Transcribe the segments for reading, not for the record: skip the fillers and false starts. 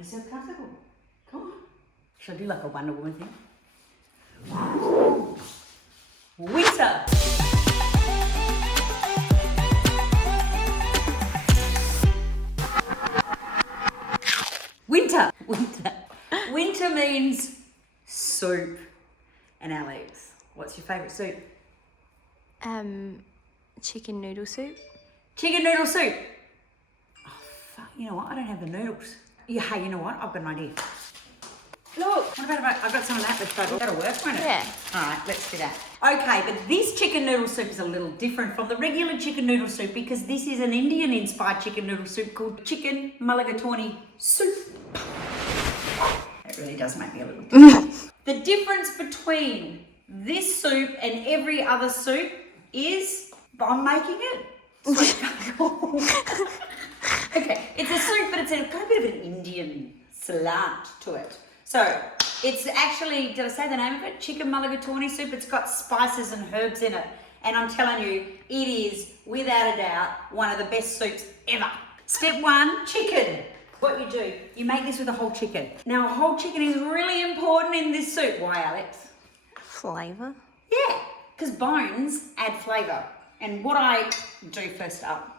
yourself comfortable. Come on. Should I do like a Wonder Woman thing? Winter. Winter. Winter. Winter means soup. And Alex, what's your favourite soup? Chicken noodle soup. Chicken noodle soup. Oh, fuck. You know what? I don't have the noodles. Yeah, hey, you know what? I've got an idea. Look, what about I've got some of that. That'll work, won't it? Yeah. All right, let's do that. Okay, but this chicken noodle soup is a little different from the regular chicken noodle soup because this is an Indian-inspired chicken noodle soup called chicken Mulligatawny soup. That really does make me a little different. The difference between this soup and every other soup is I'm making it. Okay, it's a soup, but it's got a bit of an Indian slant to it. So it's actually, did I say the name of it? Chicken Mulligatawny soup. It's got spices and herbs in it. And I'm telling you, it is, without a doubt, one of the best soups ever. Step one, chicken. What you do, you make this with a whole chicken. Now, a whole chicken is really important in this soup. Why, Alex? Flavour? Yeah, because bones add flavour. And what I do first up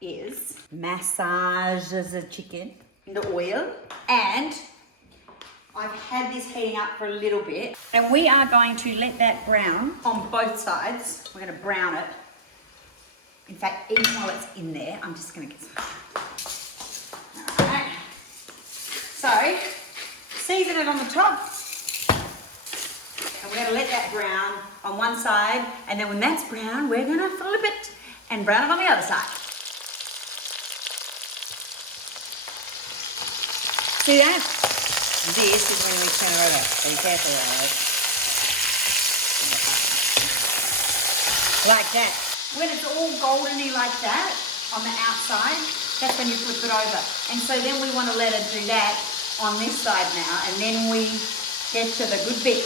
is massage the chicken in the oil, and I've had this heating up for a little bit, and we are going to let that brown on both sides. We're going to brown it. In fact, even while it's in there, I'm just going to get some. All right. So, season it on the top, and we're going to let that brown on one side, and then when that's brown, we're going to flip it and brown it on the other side. See that? This is when we turn it over. Be careful, Alex. Like that. When it's all goldeny like that on the outside, that's when you flip it over. And so then we want to let it do that on this side now, and then we get to the good bit.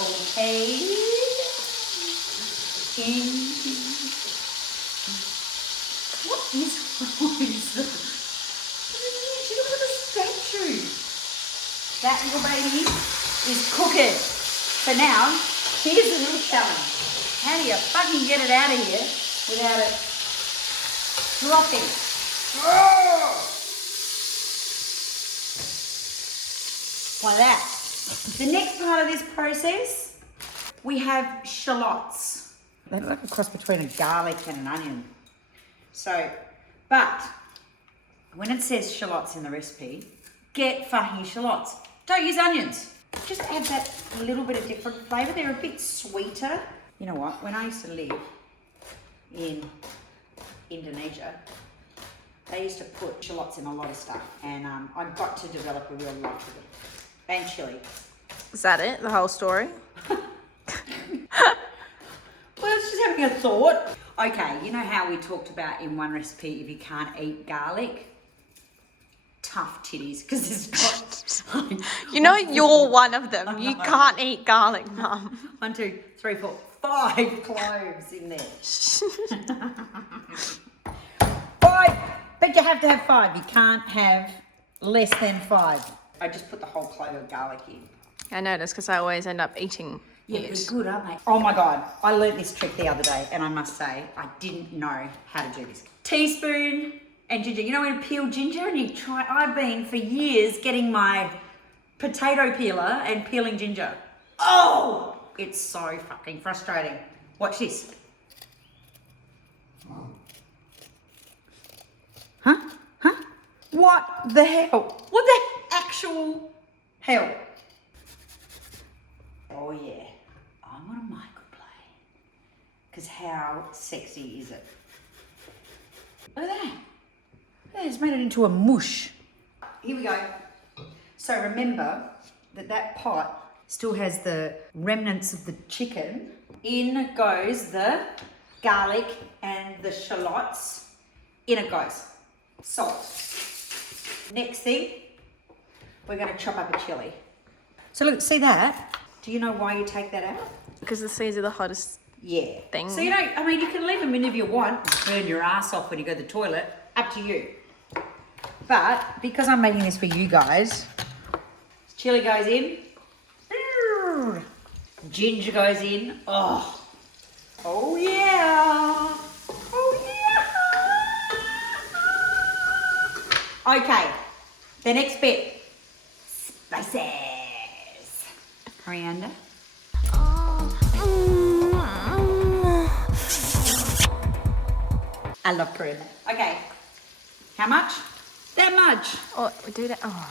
Okay. What is wrong with this? That little baby is cooking. So now, here's the little challenge. How do you fucking get it out of here without it dropping? Oh! Like that. The next part of this process, we have shallots. They look like a cross between a garlic and an onion. So, but when it says shallots in the recipe, get fucking shallots. Don't use onions. Just add that little bit of different flavour. They're a bit sweeter. You know what? When I used to live in Indonesia, they used to put shallots in a lot of stuff, and I got to develop a real love for them. And chilli. Is that it? The whole story? Well, it's just having a thought. Okay, you know how we talked about in one recipe, if you can't eat garlic, tough titties, because there's not. You know you're one of them. You can't eat garlic, Mum. 1, 2, 3, 4, 5 cloves in there. 5, but you have to have 5. You can't have less than 5. I just put the whole clove of garlic in. I noticed because I always end up eating Yeah, it. they're good, aren't they? Oh my God, I learnt this trick the other day, and I must say, I didn't know how to do this. Teaspoon and ginger. You know when you peel ginger and you try, I've been for years getting my potato peeler and peeling ginger. Oh, it's so fucking frustrating. Watch this. Huh? What the hell? What the actual hell? Oh yeah, I'm on a microplane. Because how sexy is it? Look at that. Yeah, it's made it into a mush. Here we go. So remember that pot still has the remnants of the chicken. In goes the garlic and the shallots. In it goes salt. Next thing, we're going to chop up a chili. So look, see that? Do you know why you take that out? Because the seeds are the hottest thing. So you know, I mean, you can leave them in if you want. Burn your ass off when you go to the toilet. Up to you. But because I'm making this for you guys, chili goes in. Ginger goes in. Oh. Oh yeah. Oh yeah. Okay. The next bit. Spices. Coriander. I love coriander. Okay. How much? That much. Oh, we do that. Oh.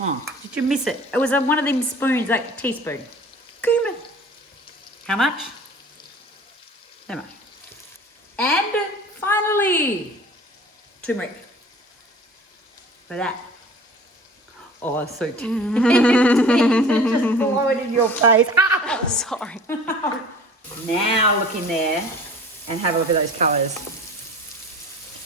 Oh, did you miss it? It was on one of them spoons, like a teaspoon. Cumin. How much? That much. And finally, turmeric. For that. Oh, so tempting to just blow it in your face. Ah! Sorry. Now look in there and have a look at those colours.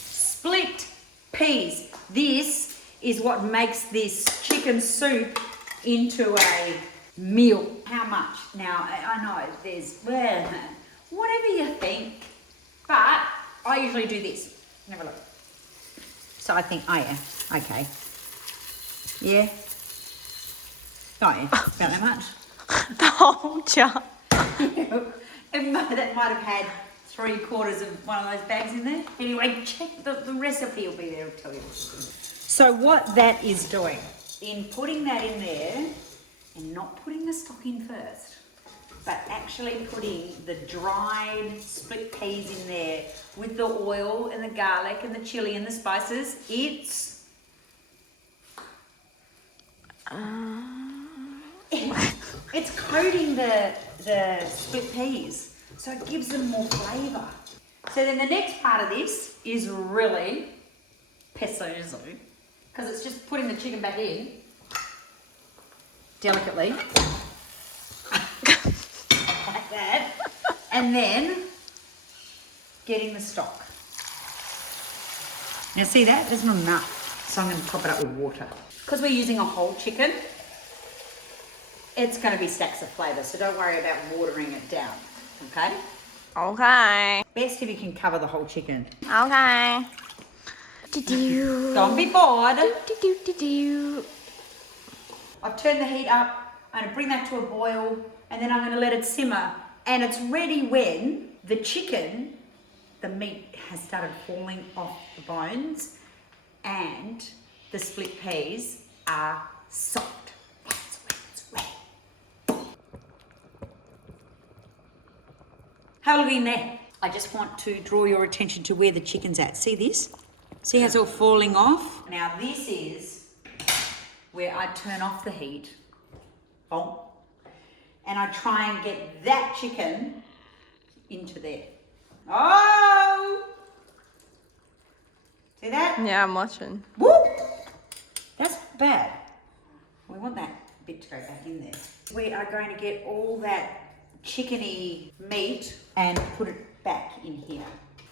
Split peas. This is what makes this chicken soup into a meal. How much? Now, I know there's, well, whatever you think, but I usually do this. Have a look. So I think, oh yeah, okay. Yeah. Oh yeah, about that much. The whole jar. That might have had 3/4 of one of those bags in there. Anyway, check the recipe will be there, I'll tell you. So what that is doing, in putting that in there, and not putting the stock in first, but actually putting the dried split peas in there with the oil and the garlic and the chili and the spices, it's coating the split peas, so it gives them more flavour. So then the next part of this is really pesto, because it's just putting the chicken back in delicately, like that, and then getting the stock. Now see that? There's not enough, so I'm going to top it up with water. Because we're using a whole chicken, it's going to be stacks of flavour, so don't worry about watering it down, okay? Okay. Best if you can cover the whole chicken. Okay. Don't be bored. Do. I've turned the heat up. I'm going to bring that to a boil, and then I'm going to let it simmer. And it's ready when the chicken, the meat has started falling off the bones, and the split peas are soft. That's when it's ready. Have a look in there. I just want to draw your attention to where the chicken's at. See this? See how it's all falling off? Now this is where I turn off the heat. Oh. And I try and get that chicken into there. Oh! See that? Yeah, I'm watching. Whoop! That's bad. We want that bit to go back in there. We are going to get all that chickeny meat and put it back in here.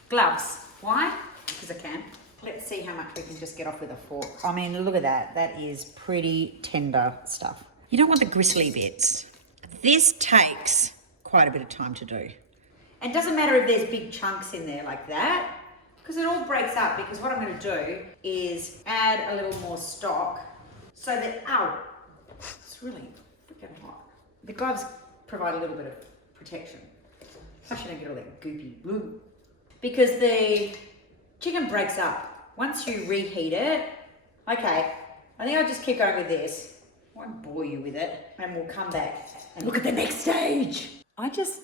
Gloves. Why? Because I can. Let's see how much we can just get off with a fork. I mean, look at that. That is pretty tender stuff. You don't want the gristly bits. This takes quite a bit of time to do. And it doesn't matter if there's big chunks in there like that, because it all breaks up, because what I'm going to do is add a little more stock so that, ow, it's really freaking hot. The gloves provide a little bit of protection. I shouldn't get all that goopy blue. Because the chicken breaks up. Once you reheat it, okay, I think I'll just keep going with this. I won't bore you with it, and we'll come back and look at the next stage. I just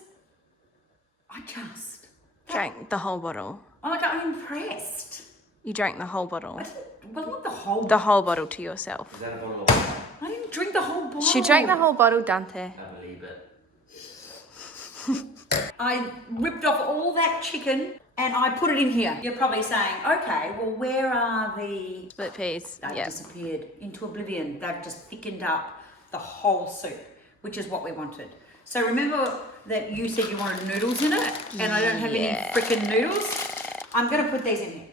Drank the whole bottle. I'm like, I'm impressed. You drank the whole bottle. Well, not the whole. The whole bottle to yourself. Is that a bottle of wine? I didn't drink the whole bottle. She drank the whole bottle, Dante. I believe it. I ripped off all that chicken and I put it in here. You're probably saying, okay, well, where are the... Split peas. They've Yeah. disappeared into oblivion. They've just thickened up the whole soup, which is what we wanted. So remember that you said you wanted noodles in it, and I don't have any freaking noodles? I'm going to put these in here.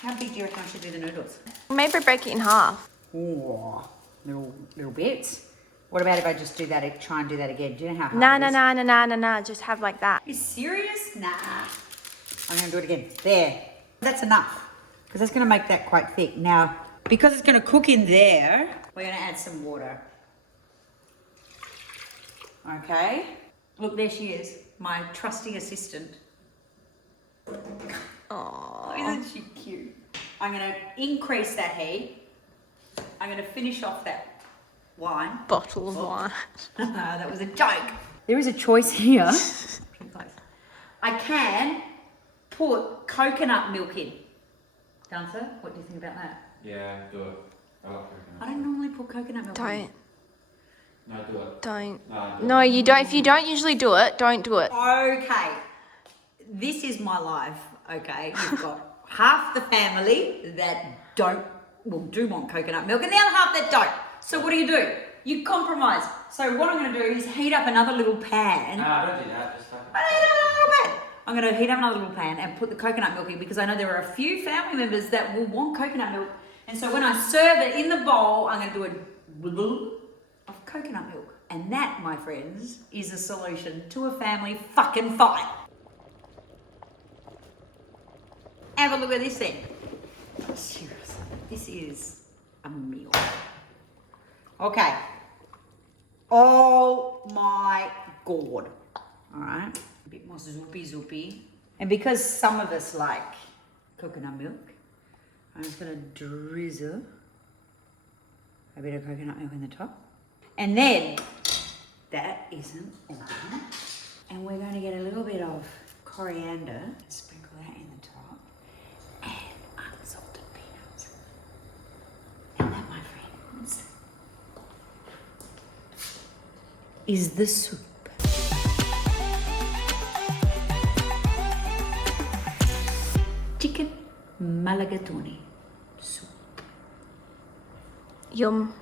How big do you reckon I should do the noodles? Maybe break it in half. Ooh, little bits. What about if I just do that, try and do that again? Do you know how hard No. Just have like that. Are you serious? Nah. I'm going to do it again. There. That's enough. because that's going to make that quite thick. Now, because it's going to cook in there, we're going to add some water. Okay. Look, there she is, my trusty assistant. Aww. Isn't she cute? I'm going to increase that heat. I'm going to finish off that wine. Bottle of wine. That was a joke. There is a choice here. I can put coconut milk in. Dancer, what do you think about that? Yeah, do it. I like coconut. I don't normally put coconut milk in. Don't. No, do it. Don't. No, do No, it. you don't. If you don't usually do it, don't do it. Okay. This is my life, okay? You've got half the family that do want coconut milk and the other half that don't. So what do? You compromise. So what I'm going to do is heat up another little pan. No, don't do that. Just fucking... I'm going to heat up another little pan and put the coconut milk in because I know there are a few family members that will want coconut milk. And so when I serve it in the bowl, I'm going to do a bloop of coconut milk. And that, my friends, is a solution to a family fucking fight. Have a look at this thing. Seriously, this is a meal. Okay. Oh my God. All right. A bit more zoopy. And because some of us like coconut milk, I'm just going to drizzle a bit of coconut milk in the top. And then, that isn't all. And we're going to get a little bit of coriander, sprinkle that in the top, and unsalted peanuts. And that, my friends, is the soup. Chicken mulligatawny soup. Yum.